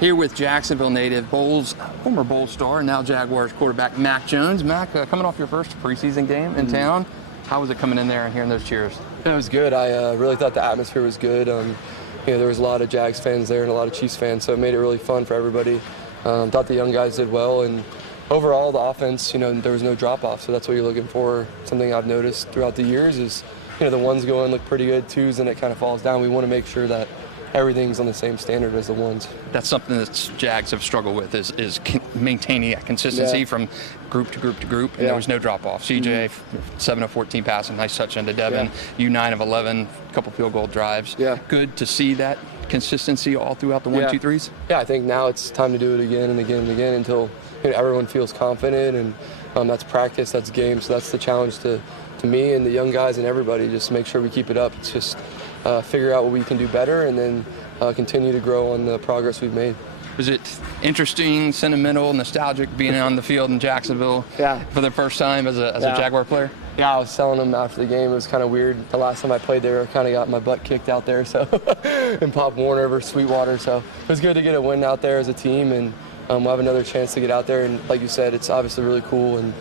Here with Jacksonville native Bolles, former Bolles star, and now Jaguars quarterback Mac Jones. Mac, coming off your first preseason game in town, how was it coming in there and hearing those cheers? It was good. I really thought the atmosphere was good. There was a lot of Jags fans there and a lot of Chiefs fans, so it made it really fun for everybody. Thought the young guys did well, and overall the offense, there was no drop-off, so that's what you're looking for. Something I've noticed throughout the years is, the ones going look pretty good, twos, and it kind of falls down. We want to make sure that everything's on the same standard as the ones. That's something that Jags have struggled with is maintaining that consistency from group to group to group, and there was no drop-off. CJ, 7 of 14 passing, nice touchdown to Devin. You 9 of 11, a couple field goal drives. Good to see that consistency all throughout the 1, 2, 3s. Yeah, I think now it's time to do it again and again and again until everyone feels confident, and that's practice, that's game, so that's the challenge to me and the young guys and everybody. Just make sure we keep it up. It's just figure out what we can do better, and then continue to grow on the progress we've made. Was it interesting, sentimental, nostalgic being on the field in Jacksonville for the first time as a Jaguar player? Yeah, I was telling them after the game, it was kind of weird. The last time I played there, I kind of got my butt kicked out there, so in Pop Warner versus Sweetwater. So it was good to get a win out there as a team, and we'll have another chance to get out there. And like you said, it's obviously really cool and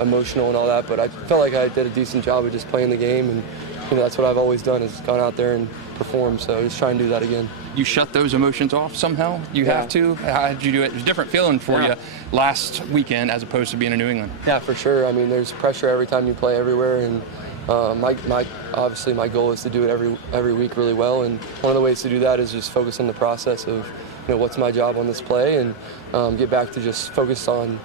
emotional and all that, but I felt like I did a decent job of just playing the game, and that's what I've always done, is gone out there and performed, so just try and do that again. You shut those emotions off somehow? You have to? How did you do it? It was a different feeling for you last weekend as opposed to being in New England. Yeah, for sure. I mean, there's pressure every time you play everywhere, and obviously my goal is to do it every week really well, and one of the ways to do that is just focus on the process of what's my job on this play, and get back to just focus on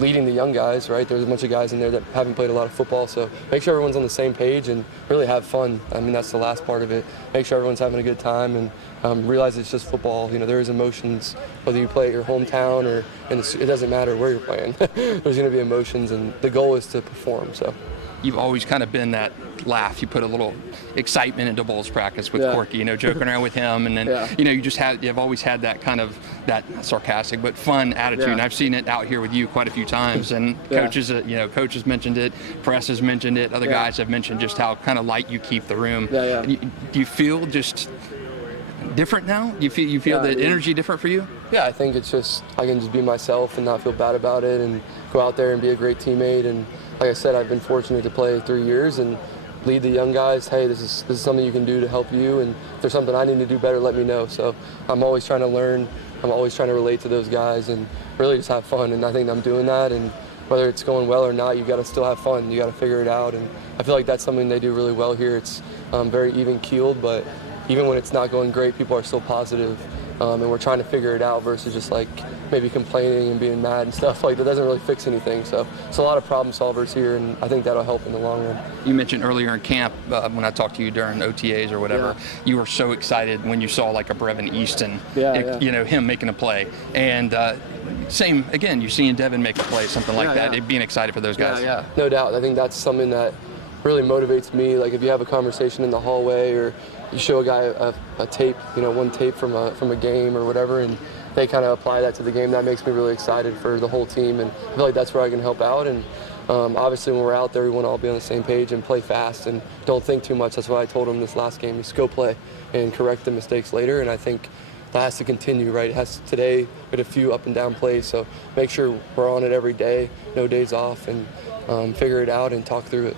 leading the young guys, right? There's a bunch of guys in there that haven't played a lot of football, so make sure everyone's on the same page and really have fun. I mean, that's the last part of it. Make sure everyone's having a good time, and realize it's just football. There is emotions, whether you play at your hometown or it doesn't matter where you're playing. There's going to be emotions, and the goal is to perform. So you've always kind of been that laugh. You put a little excitement into Bolles practice with Corky, joking around with him, and then you've always had that kind of that sarcastic but fun attitude. And I've seen it out here with you quite a few times, and coaches coaches mentioned it, press has mentioned it, other guys have mentioned just how kind of light you keep the room. Do you feel just different now? You feel the energy different for you? Yeah, I think it's just I can just be myself and not feel bad about it, and go out there and be a great teammate. And like I said, I've been fortunate to play 3 years and lead the young guys. Hey, this is something you can do to help you, and if there's something I need to do better, let me know. So I'm always trying to learn. I'm always trying to relate to those guys and really just have fun, and I think I'm doing that. And whether it's going well or not, you got to still have fun. You got to figure it out, and I feel like that's something they do really well here. It's very even-keeled, but even when it's not going great, people are still positive, and we're trying to figure it out versus just like maybe complaining and being mad and stuff like that. Doesn't really fix anything. So it's a lot of problem solvers here, and I think that'll help in the long run. You mentioned earlier in camp, when I talked to you during OTAs or whatever, you were so excited when you saw like a Brevin Easton, him making a play. And same, again, you're seeing Devin make a play, something like that, being excited for those guys. Yeah, no doubt. I think that's something that really motivates me. Like if you have a conversation in the hallway, or you show a guy a tape, one tape from a game or whatever, and they kind of apply that to the game, that makes me really excited for the whole team, and I feel like that's where I can help out. And obviously when we're out there, we want to all be on the same page and play fast and don't think too much. That's what I told them this last game, is go play and correct the mistakes later, and I think that has to continue, right? Today we had a few up and down plays, so make sure we're on it every day, no days off, and figure it out and talk through it.